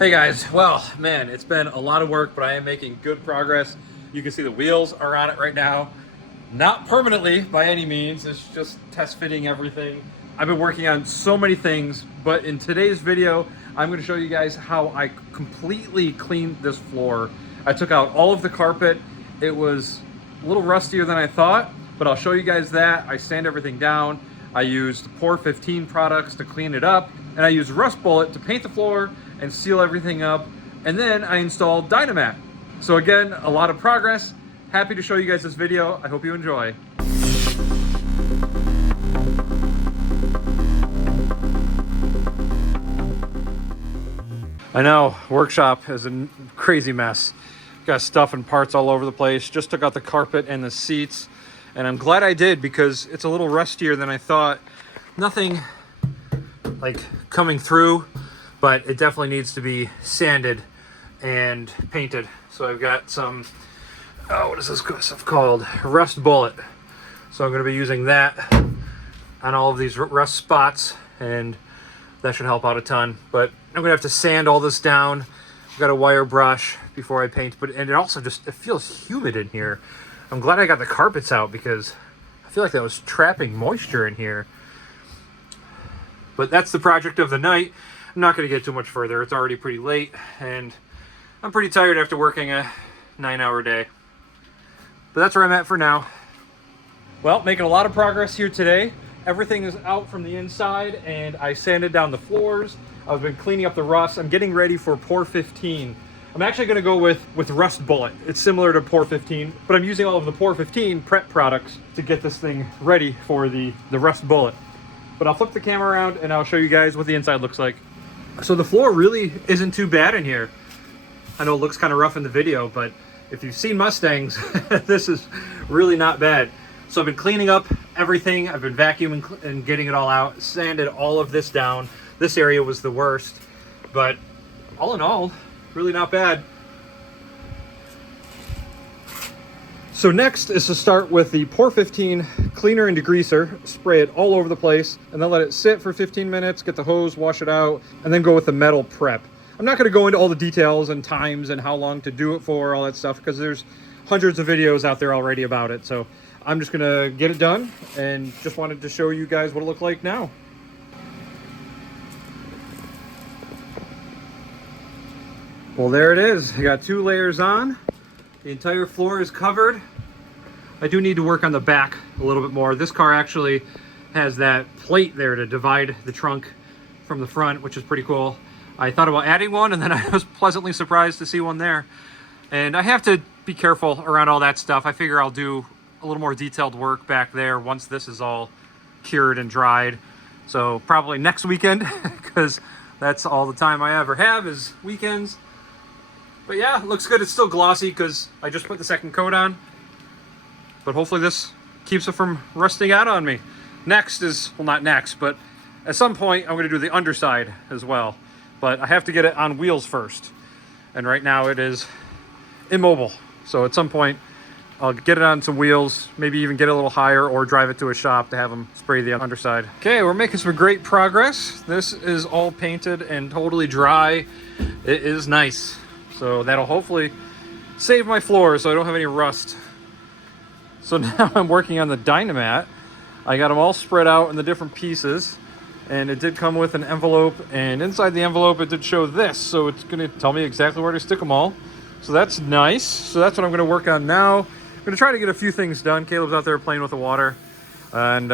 Hey guys, well, man, it's been a lot of work, but I am making good progress. You can see the wheels are on it right now. Not permanently by any means, it's just test fitting everything. I've been working on so many things, but in today's video, I'm gonna show you guys how I completely cleaned this floor. I took out all of the carpet. It was a little rustier than I thought, but I'll show you guys that. I sand everything down. I used Por15 products to clean it up, and I used RustBullet to paint the floor and seal everything up, and then I installed Dynamat. So again, a lot of progress. Happy to show you guys this video. I hope you enjoy. I know, workshop is a crazy mess. Got stuff and parts all over the place. Just took out the carpet and the seats, and I'm glad I did because it's a little rustier than I thought. Nothing like coming through, but it definitely needs to be sanded and painted. So I've got some, what is this stuff called? RustBullet. So I'm gonna be using that on all of these rust spots, and that should help out a ton. But I'm gonna have to sand all this down. I've got a wire brush before I paint, and it also just, it feels humid in here. I'm glad I got the carpets out because I feel like that was trapping moisture in here. But that's the project of the night. I'm not going to get too much further. It's already pretty late, and I'm pretty tired after working a 9-hour day. But that's where I'm at for now. Well, making a lot of progress here today. Everything is out from the inside, and I sanded down the floors. I've been cleaning up the rust. I'm getting ready for Por15. I'm actually going to go with RustBullet. It's similar to Por15, but I'm using all of the Por15 prep products to get this thing ready for the RustBullet. But I'll flip the camera around and I'll show you guys what the inside looks like. So the floor really isn't too bad in here. I know it looks kind of rough in the video, but if you've seen Mustangs, this is really not bad. So I've been cleaning up everything. I've been vacuuming and getting it all out, sanded all of this down. This area was the worst, but all in all, really not bad. So next is to start with the Por15 cleaner and degreaser, spray it all over the place, and then let it sit for 15 minutes, get the hose, wash it out, and then go with the metal prep. I'm not gonna go into all the details and times and how long to do it for, all that stuff, because there's hundreds of videos out there already about it. So I'm just gonna get it done, and just wanted to show you guys what it looked like now. Well, there it is. I got 2 layers on. The entire floor is covered. I do need to work on the back a little bit more. This car actually has that plate there to divide the trunk from the front, which is pretty cool. I thought about adding one, and then I was pleasantly surprised to see one there. And I have to be careful around all that stuff. I figure I'll do a little more detailed work back there once this is all cured and dried. So probably next weekend, because that's all the time I ever have is weekends. But yeah, it looks good. It's still glossy because I just put the second coat on. But hopefully this keeps it from rusting out on me. Next is, well, not next, but at some point I'm going to do the underside as well. But I have to get it on wheels first. And right now it is immobile. So at some point I'll get it on some wheels, maybe even get it a little higher or drive it to a shop to have them spray the underside. Okay, we're making some great progress. This is all painted and totally dry. It is nice. So that'll hopefully save my floor so I don't have any rust. So now I'm working on the Dynamat. I got them all spread out in the different pieces, and it did come with an envelope, and inside the envelope it did show this, so it's gonna tell me exactly where to stick them all. So that's nice. So that's what I'm gonna work on now. I'm gonna try to get a few things done. Caleb's out there playing with the water, and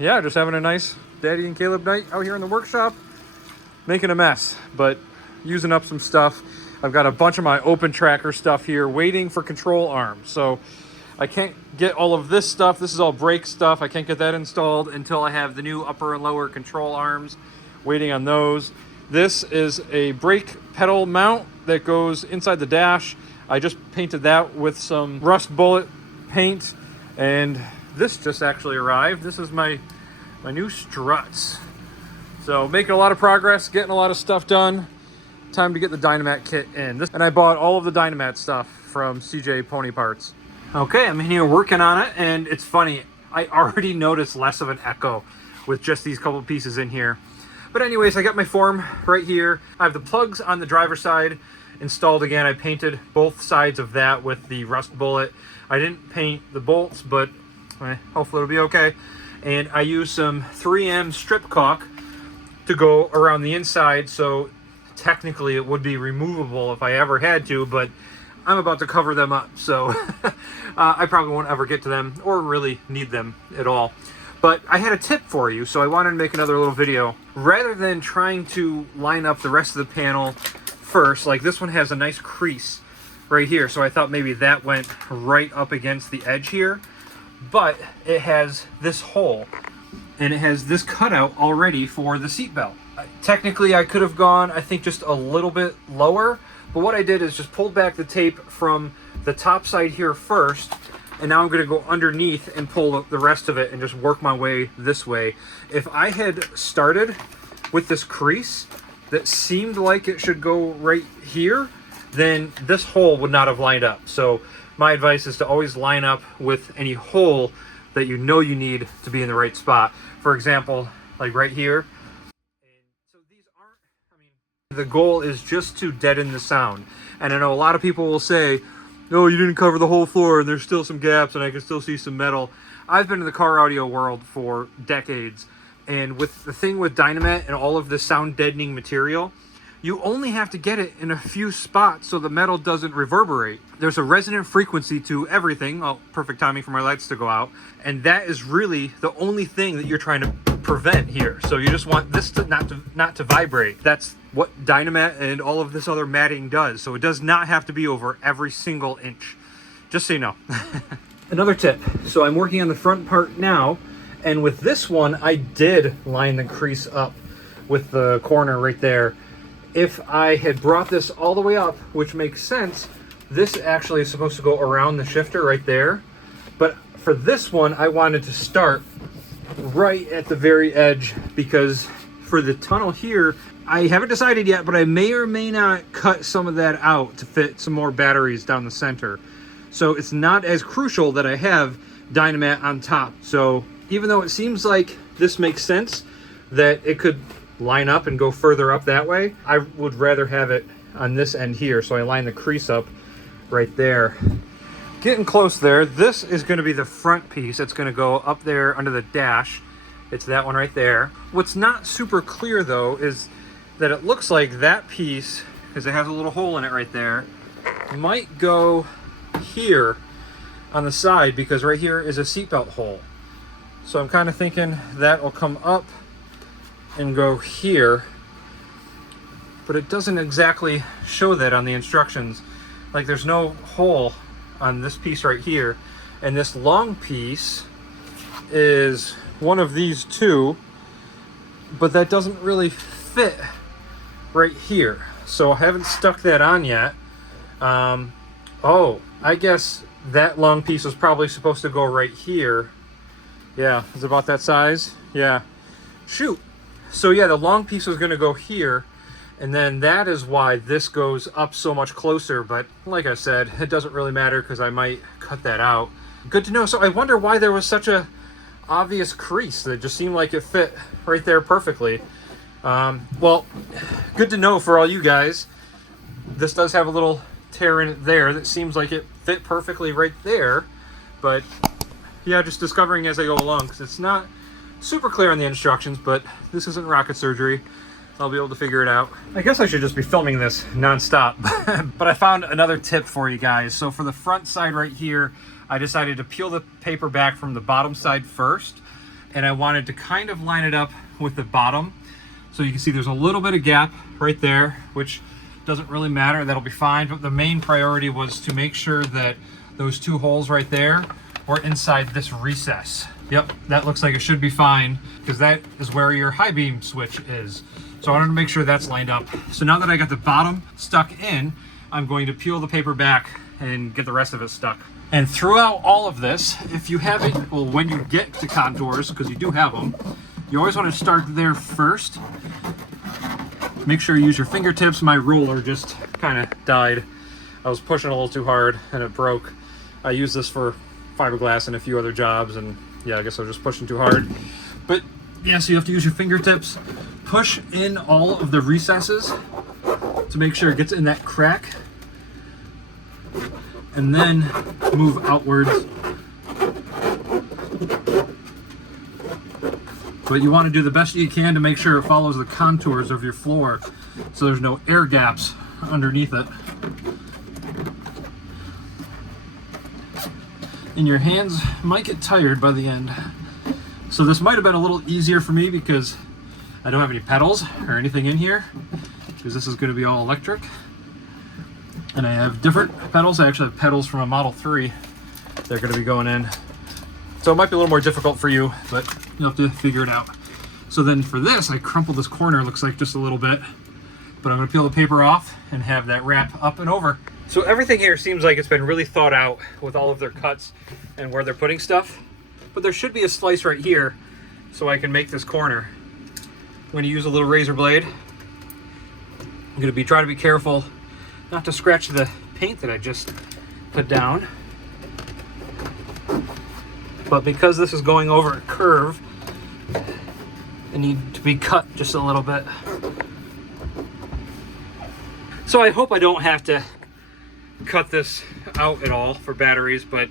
yeah, just having a nice Daddy and Caleb night out here in the workshop, making a mess, but using up some stuff. I've got a bunch of my opentracker stuff here waiting for control arms. So I can't get all of this stuff. This is all brake stuff. I can't get that installed until I have the new upper and lower control arms, waiting on those. This is a brake pedal mount that goes inside the dash. I just painted that with some RustBullet paint, and this just actually arrived. This is my new struts. So making a lot of progress, getting a lot of stuff done. Time to get the Dynamat kit in. And I bought all of the Dynamat stuff from CJ Pony Parts. Okay, I'm in here working on it, and it's funny. I already noticed less of an echo with just these couple pieces in here. But anyways, I got my form right here. I have the plugs on the driver's side installed again. I painted both sides of that with the RustBullet. I didn't paint the bolts, but hopefully it'll be okay. And I used some 3M strip caulk to go around the inside, so technically it would be removable if I ever had to, but I'm about to cover them up, so I probably won't ever get to them or really need them at all. But I had a tip for you, so I wanted to make another little video. Rather than trying to line up the rest of the panel first, like this one has a nice crease right here, so I thought maybe that went right up against the edge here, but it has this hole, and it has this cutout already for the seat belt. Technically, I could have gone, I think, just a little bit lower, but what I did is just pulled back the tape from the top side here first, and now I'm going to go underneath and pull the rest of it and just work my way this way. If I had started with this crease that seemed like it should go right here, then this hole would not have lined up. So my advice is to always line up with any hole that you know you need to be in the right spot. For example, like right here. And so these aren't, I mean, the goal is just to deaden the sound. And I know a lot of people will say, no, you didn't cover the whole floor and there's still some gaps and I can still see some metal. I've been in the car audio world for decades, and with the thing with Dynamat and all of the sound deadening material, you only have to get it in a few spots so the metal doesn't reverberate. There's a resonant frequency to everything. Oh, perfect timing for my lights to go out. And that is really the only thing that you're trying to prevent here. So you just want this to not to vibrate. That's what Dynamat and all of this other matting does. So it does not have to be over every single inch. Just so you know. Another tip. So I'm working on the front part now, and with this one, I did line the crease up with the corner right there. If I had brought this all the way up, which makes sense, this actually is supposed to go around the shifter right there. But for this one, I wanted to start right at the very edge, because for the tunnel here, I haven't decided yet, but I may or may not cut some of that out to fit some more batteries down the center. So it's not as crucial that I have Dynamat on top. So even though it seems like this makes sense, that it could line up and go further up that way, I would rather have it on this end here. So I line the crease up right there. Getting close there. This is going to be the front piece. It's going to go up there under the dash. It's that one right there. What's not super clear though is that it looks like that piece, because it has a little hole in it right there, might go here on the side, because right here is a seatbelt hole. So I'm kind of thinking that will come up and go here, but it doesn't exactly show that on the instructions. Like there's no hole on this piece right here, and this long piece is one of these two, but that doesn't really fit right here. So I haven't stuck that on yet. Oh, I guess that long piece was probably supposed to go right here. Yeah, it's about that size. Yeah, shoot. So yeah, the long piece was going to go here, and then that is why this goes up so much closer. But like I said, it doesn't really matter because I might cut that out. Good to know. So I wonder why there was such a obvious crease that just seemed like it fit right there perfectly. Well, good to know for all you guys. This does have a little tear in it there that seems like it fit perfectly right there. But yeah, just discovering as I go along, because it's not super clear on the instructions, but this isn't rocket surgery. I'll be able to figure it out. I guess I should just be filming this non-stop. But I found another tip for you guys. So for the front side right here, I decided to peel the paper back from the bottom side first, and I wanted to kind of line it up with the bottom. So you can see there's a little bit of gap right there, which doesn't really matter, that'll be fine. But the main priority was to make sure that those two holes right there were inside this recess. Yep, that looks like it should be fine, because that is where your high beam switch is. So I wanted to make sure that's lined up. So now that I got the bottom stuck in, I'm going to peel the paper back and get the rest of it stuck. And throughout all of this, if you have it, well, when you get to contours, because you do have them, you always want to start there first. Make sure you use your fingertips. My ruler just kind of died. I was pushing a little too hard and it broke. I use this for fiberglass and a few other jobs, and yeah, I guess I was just pushing too hard. But yeah, so you have to use your fingertips, push in all of the recesses to make sure it gets in that crack, and then move outwards. But you want to do the best you can to make sure it follows the contours of your floor so there's no air gaps underneath it. And your hands might get tired by the end. So this might have been a little easier for me because I don't have any pedals or anything in here, because this is going to be all electric. And I have different pedals. I actually have pedals from a Model 3 that are going to be going in. So it might be a little more difficult for you, but you'll have to figure it out. So then for this, I crumpled this corner, looks like just a little bit, but I'm going to peel the paper off and have that wrap up and over. So everything here seems like it's been really thought out with all of their cuts and where they're putting stuff. But there should be a slice right here so I can make this corner. I'm going to use a little razor blade. I'm going to try to be careful not to scratch the paint that I just put down. But because this is going over a curve, it needs to be cut just a little bit. So I hope I don't have to cut this out at all for batteries, but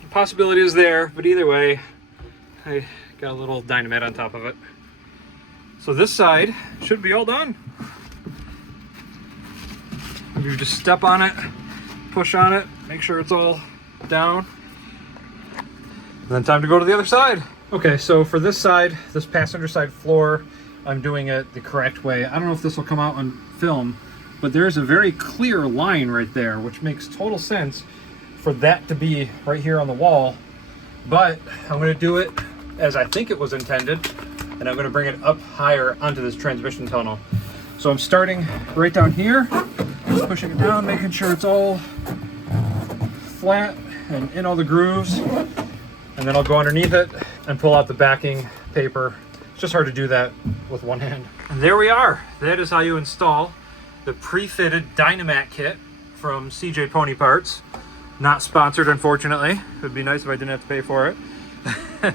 the possibility is there. But either way, I got a little Dynamat on top of it. So this side should be all done. You just step on it, push on it, make sure it's all down. And then time to go to the other side. Okay, so for this side, this passenger side floor, I'm doing it the correct way. I don't know if this will come out on film, but there's a very clear line right there, which makes total sense for that to be right here on the wall. But I'm going to do it as I think it was intended, and I'm going to bring it up higher onto this transmission tunnel. So I'm starting right down here, pushing it down, making sure it's all flat and in all the grooves. And then I'll go underneath it and pull out the backing paper. It's just hard to do that with one hand. And there we are. That is how you install the pre-fitted Dynamat kit from CJ Pony Parts. Not sponsored, unfortunately. It would be nice if I didn't have to pay for it.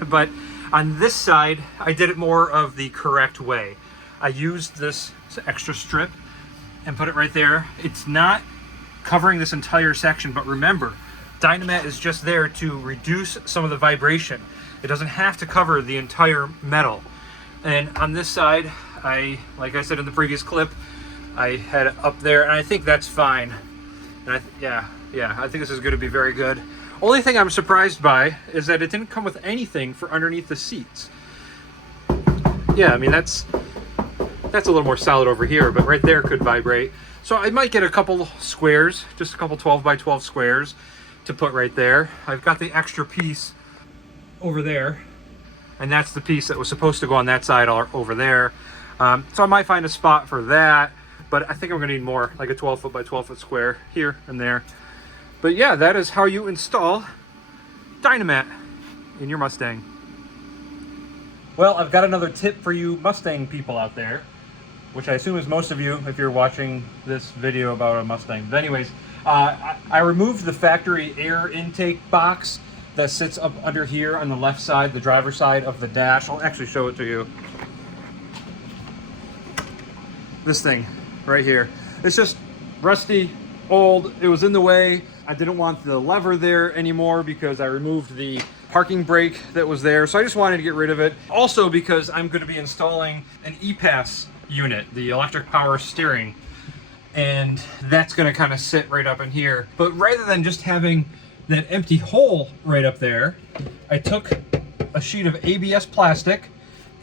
But on this side, I did it more of the correct way. I used this extra strip and put it right there. It's not covering this entire section, but remember, Dynamat is just there to reduce some of the vibration. It doesn't have to cover the entire metal. And on this side, like I said in the previous clip, I had it up there, and I think that's fine. And yeah, I think this is going to be very good. Only thing I'm surprised by is that it didn't come with anything for underneath the seats. Yeah, I mean, that's a little more solid over here, but right there could vibrate. So I might get a couple squares, just a couple 12 by 12 squares to put right there. I've got the extra piece over there, and that's the piece that was supposed to go on that side or over there. So I might find a spot for that, but I think I'm gonna need more, like a 12 foot by 12 foot square here and there. But yeah, that is how you install Dynamat in your Mustang. Well, I've got another tip for you Mustang people out there, which I assume is most of you if you're watching this video about a Mustang. But anyways, I removed the factory air intake box that sits up under here on the left side, the driver's side of the dash. I'll actually show it to you. This thing right here. It's just rusty, old. It was in the way. I didn't want the lever there anymore because I removed the parking brake that was there. So I just wanted to get rid of it. Also because I'm going to be installing an EPAS unit, the electric power steering. And that's going to kind of sit right up in here. But rather than just having that empty hole right up there, I took a sheet of ABS plastic,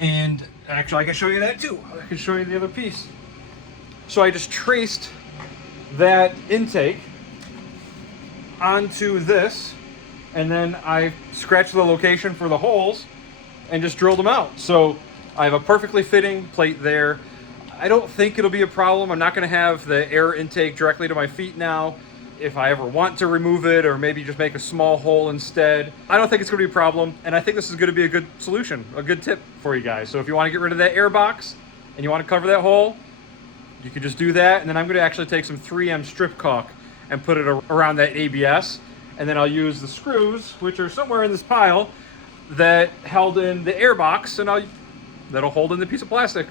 and actually I can show you that too. I can show you the other piece. So I just traced that intake onto this, and then I scratched the location for the holes and just drilled them out. So I have a perfectly fitting plate there. I don't think it'll be a problem. I'm not going to have the air intake directly to my feet now. If I ever want to remove it, or maybe just make a small hole instead, I don't think it's going to be a problem. And I think this is going to be a good solution, a good tip for you guys. So if you want to get rid of that air box and you want to cover that hole, you can just do that. And then I'm going to actually take some 3M strip caulk and put it around that ABS. And then I'll use the screws, which are somewhere in this pile, that held in the air box, and that'll hold in the piece of plastic.